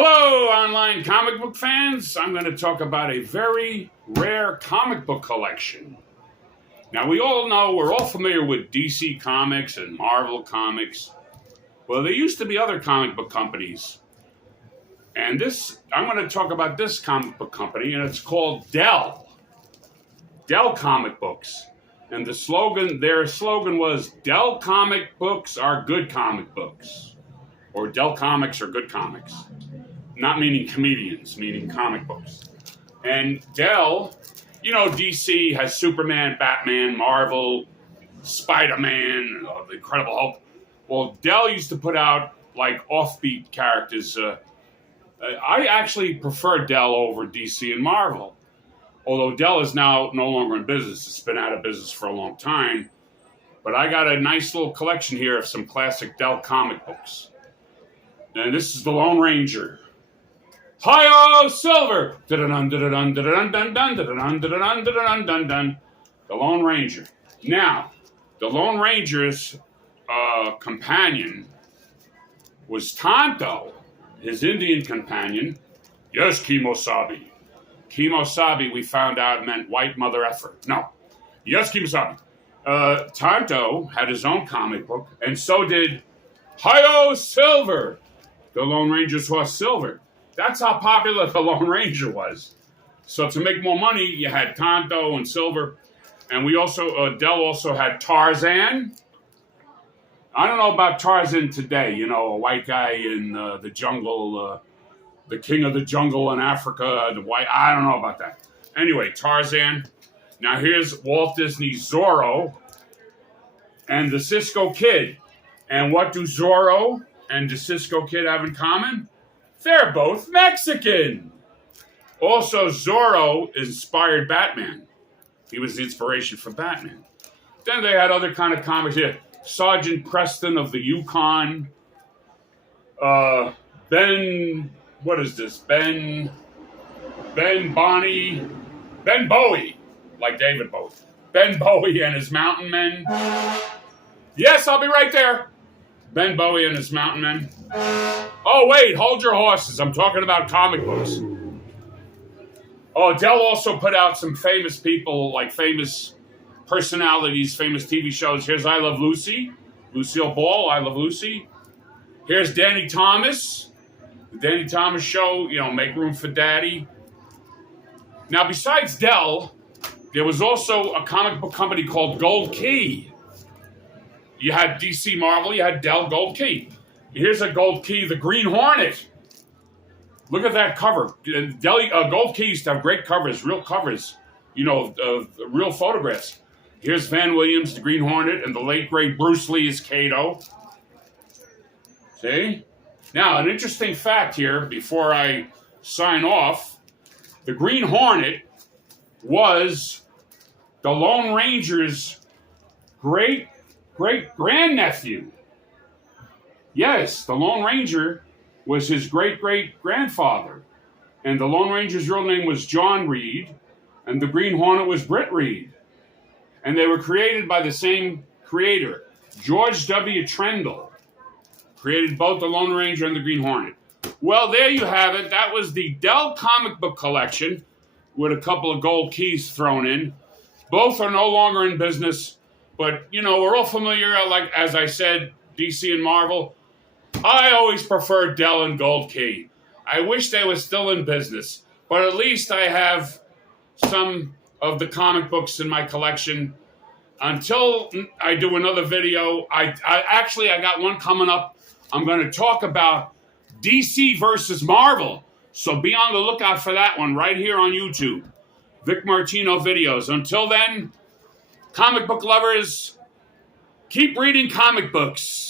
Hello, online comic book fans. I'm going to talk about a very rare comic book collection. Now, we're all familiar with DC Comics and Marvel Comics. Well, there used to be other comic book companies. And I'm going to talk about this comic book company, and it's called Dell Comic Books. And their slogan was, Dell Comic Books are good comic books. Or Dell Comics are good comics. Not meaning comedians, meaning comic books. And Dell, DC has Superman, Batman, Marvel, Spider-Man, the Incredible Hulk. Well, Dell used to put out like offbeat characters. I actually prefer Dell over DC and Marvel. Although Dell is now no longer in business. It's been out of business for a long time. But I got a nice little collection here of some classic Dell comic books. And this is the Lone Ranger. Hi-oh, Silver! The Lone Ranger. Now, the Lone Ranger's companion was Tonto, his Indian companion. Yes, Kimosabi. Kimosabi, we found out, meant white mother effer. No. Yes, Kimosabi. Tonto had his own comic book, and so did Hi-oh, Silver! The Lone Ranger's horse, Silver. That's how popular the Lone Ranger was. So to make more money, you had Tonto and Silver. And Dell also had Tarzan. I don't know about Tarzan today, a white guy in the jungle, the king of the jungle in Africa, I don't know about that. Anyway, Tarzan. Now here's Walt Disney's Zorro and the Cisco Kid. And what do Zorro and the Cisco Kid have in common? They're both Mexican. Also, Zorro inspired Batman. He was the inspiration for Batman. Then they had other kind of comics here. Sergeant Preston of the Yukon. Ben Bowie, like David Bowie. Ben Bowie and his Mountain Men. Yes, I'll be right there. Ben Bowie and his Mountain Men. Oh, wait, hold your horses. I'm talking about comic books. Oh, Dell also put out some famous people, like famous personalities, famous TV shows. Here's I Love Lucy. Lucille Ball, I Love Lucy. Here's Danny Thomas. The Danny Thomas Show, Make Room for Daddy. Now, besides Dell, there was also a comic book company called Gold Key. You had DC Marvel, you had Dell Gold Key. Here's a Gold Key, the Green Hornet. Look at that cover. Gold Key used to have great covers, real covers, real photographs. Here's Van Williams, the Green Hornet, and the late, great Bruce Lee as Kato. See? Now, an interesting fact here, before I sign off, the Green Hornet was the Lone Ranger's great-great-grandnephew. Yes, the Lone Ranger was his great-great-grandfather. And the Lone Ranger's real name was John Reed, and the Green Hornet was Britt Reed. And they were created by the same creator, George W. Trendle. Created both the Lone Ranger and the Green Hornet. Well, there you have it. That was the Dell comic book collection with a couple of gold keys thrown in. Both are no longer in business, but, we're all familiar, like, as I said, DC and Marvel. I always preferred Dell and Gold Key. I wish they were still in business, but at least I have some of the comic books in my collection. Until I do another video, I got one coming up. I'm going to talk about DC versus Marvel. So be on the lookout for that one right here on YouTube. Vic Martino Videos. Until then, comic book lovers, keep reading comic books.